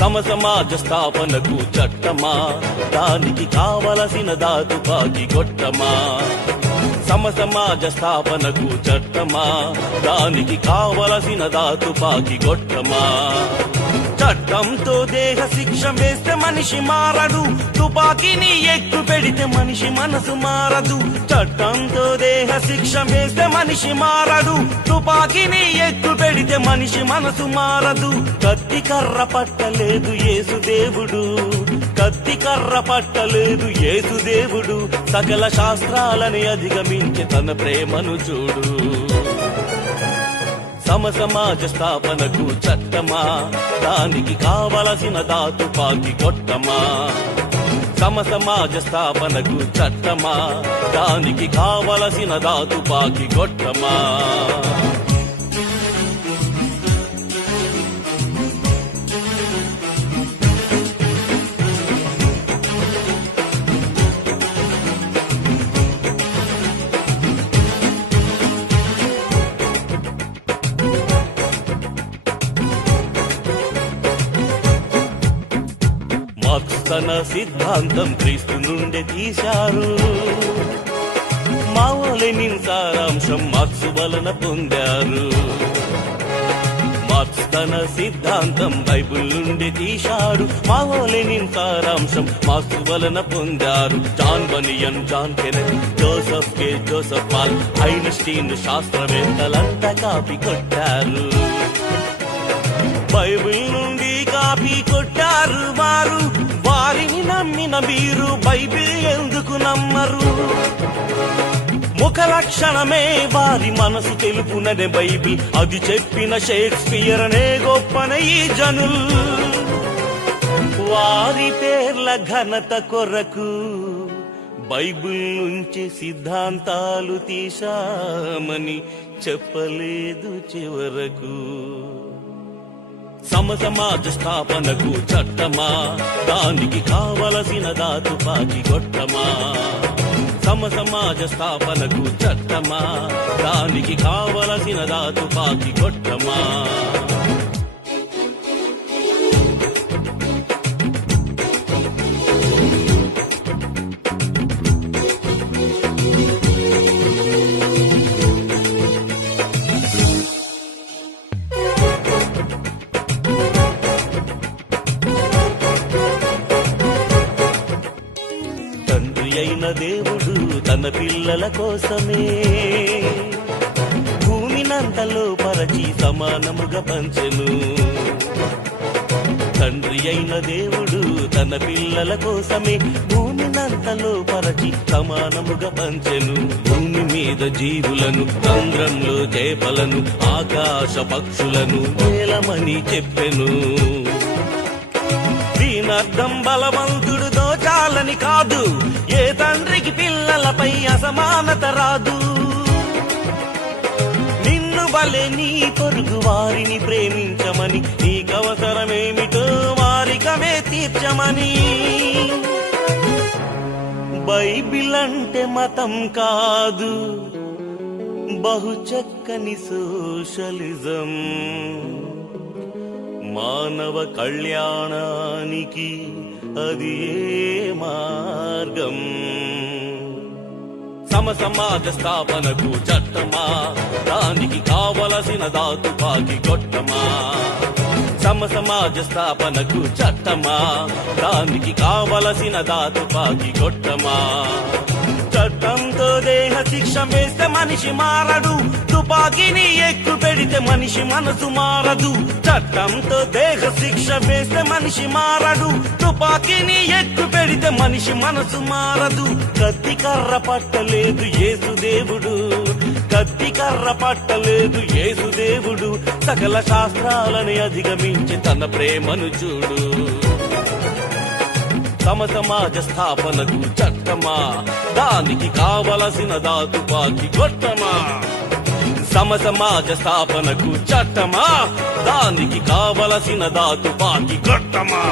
సమాజ స్థాపనకు చట్టమా, దానికి కావలసిన తుపాకీ కొట్టమా. సమాజ స్థాపనకు చట్టమా, దానికి కావలసిన తుపాకీ కొట్టమా. చట్టంతో దేహ శిక్ష వేస్తే మనిషి మారడు, తుపాకీని ఎక్కు పెడితే మనిషి మనసు మారదు. చట్టంతో దేహ శిక్ష వేస్తే మనిషి మారడు, తుపాకీని ఎక్కు పెడితే మనిషి మనసు మారదు. కత్తి కర్ర పట్టలేదు యేసుదేవుడు, కత్తి కర్ర పట్టలేదు యేసుదేవుడు. సకల శాస్త్రాలని అధిగమించి తన ప్రేమను చూడు. సమాజ స్థాపనకు చట్టమా, దానికి కావలసిన తుపాకీ కొట్టమా. సమాజ స్థాపనకు చట్టమా, దానికి కావలసిన తుపాకీ కొట్టమా. మార్క్స్ తన సిద్ధాంతం క్రీస్తు నుండి తీశారు, మావో లెనిన్ సారాంశం మార్క్స్ వలన పొందారు. మార్క్స్ తన సిద్ధాంతం బైబిల్ నుండి తీశాడు, మావో లెనిన్ సారాంశం మార్క్స్ వలన పొందారు. జాన్ బనియన్, జాన్ కెనెత్, జోసెఫ్ కే, జోసెఫ్ పాల్, ఐన్స్టీన్ శాస్త్రవేత్తలంతా కాపీ కొట్టారు. బైబిల్ నుండి కాపీ కొట్టారు వారు, వారిని నమ్మిన మీరు బైబిల్ ఎందుకు నమ్మరు? ముఖ లక్షణమే వారి మనసు తెలుపుననే బైబిల్, అది చెప్పిన షేక్స్పియర్ అనే గొప్పన ఈ జనుల్. వారి పేర్ల ఘనత కొరకు బైబిల్ నుంచి సిద్ధాంతాలు తీశామని చెప్పలేదు చివరకు. సమాజ స్థాపనకు చట్టమా, దానికి కావలసిన తుపాకీ కొట్టమా. సమాజ స్థాపనకు చట్టమా, దానికి కావలసిన తుపాకీ కొట్టమా. తండ్రి అయిన దేవుడు తన పిల్లల కోసమే భూమినంతలో పరచి సమానముగా పంచెను. తండ్రి అయిన దేవుడు తన పిల్లల కోసమే భూమినంతలో పరచి సమానముగా పంచెను. భూమి మీద జీవులను, చంద్రంలో చేపలను, ఆకాశ పక్షులను నేలమని చెప్పెను. దీనర్థం బలవంతుడు దోచాలని కాదు, ఏ తండ్రికి పిల్లలపై అసమానత రాదు. నిన్ను వలె నీ పొరుగు వారిని ప్రేమించమని, నీకవసరమేమిటో వారికమే తీర్చమని. బైబిల్ అంటే మతం కాదు, బహు చక్కని సోషలిజం. మానవ కళ్యాణానికి అది ఏ మార్గం. సమాజ స్థాపనకు చట్టమా, దానికి కావలసిన తుపాకీ కొట్టమా. సమాజ స్థాపనకు చట్టమా, దానికి కావలసిన తుపాకీ కొట్టమా. చట్టంతో దేహ శిక్ష వేస్తే మనిషి మారడు, తుపాకీని ఎక్కు పెడితే మనిషి మనసు మారదు. చట్టంతో దేహ శిక్ష వేస్తే మనిషి మారడు, తుపాకీని ఎక్కు పెడితే మనిషి మనసు మారదు. కత్తి కర్ర పట్టలేదు యేసుదేవుడు, కత్తి కర్ర పట్టలేదు యేసుదేవుడు. సకల శాస్త్రాలని అధిగమించి తన ప్రేమను చూడు. సమాజ స్థాపనకు చట్టమా, దానికి కావలసిన తుపాకీ కొట్టమా. సమాజ స్థాపనకు చట్టమా, దానికి కావలసిన తుపాకీ కొట్టమా.